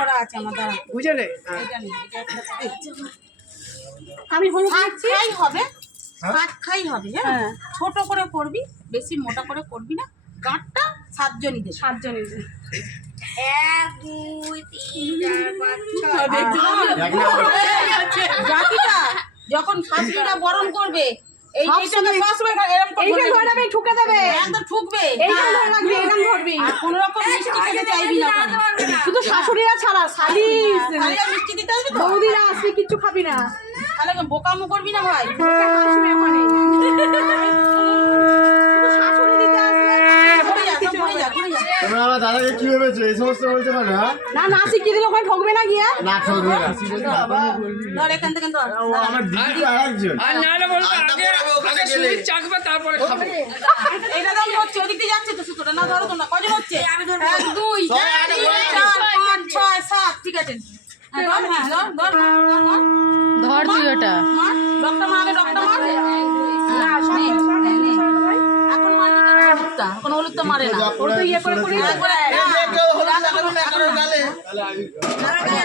করা আছে আমার দ্বারা বুঝলে আমি হলুদ খাই হবে খাই হবে হ্যাঁ ছোট করে করবি বেশি মোটা করে করবি না গাঁটটা 7 জনই দে 7 জনই দে 1 2 3 4 5 6 জাতিটা যখন শাশুড়িরা বরণ করবে এই এইটাকে সবসময় এরকম করে এইটা ধরে আমি ঠুকে দেবে একদম ঠুকবে এইটা ধরে রাখবি এরকম ধরবি আর কোন রকম মিষ্টি খেতে চাইবি না শুধু শাশুড়িরা ছাড়া শালি মিষ্টি দিতে হবে তো বৌদিরা আসবে কিছু খাবি না তাহলে বোকামো করবি না ভাই তোকে হাসবে ওখানে শাশুড়ি দিতে আসবে তোমরা আমার দাদাকে কি ভেবেছো এই সমস্ত বলতে পারো না না শিখিয়ে দিলে ওখানে ঠকবে না গিয়া না ঠকবে না ধর এখান থেকে ধর আমার দিদি তো আরেকজন আর না না বলবো আগে সুজিত চাকবা তারপরে খাবো এটা দাও হচ্ছে ওদিকে যাচ্ছে তো সুতোটা না ধরো তোমরা কজন হচ্ছে 1 2 3 4 5 6 7 ঠিক আছে ধর তুই ওটা ডক্টর মার ডক্টর মার এখন মারলি হলুদটা এখন হলুদটা মারে না ওর তো ইয়ে করে করে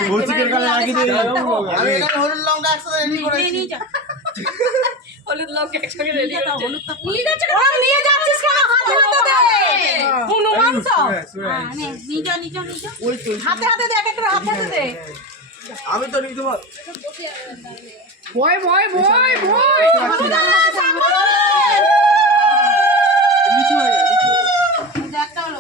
ভৌতিকের গালে লাগিয়ে দিয়ে আমি এখানে হলুদ লঙ্কা একসাথে রেডি করেছি নিয়ে যা হলুদ লঙ্কা একসাথে রেডি করো হলুদটা নিয়ে যাচ্ছে ওরা নিয়ে যাচ্ছিস কেন হাতে হাতে দে হনুমান তো নিয়ে যা নিয়ে যা নিয়ে যা হাতে হাতে দে একটা হাতে হাতে দে আমি তো নিতে পার ভয় ভয় ভয় ভয় নিচু হয়ে যা নিচু একটা হলো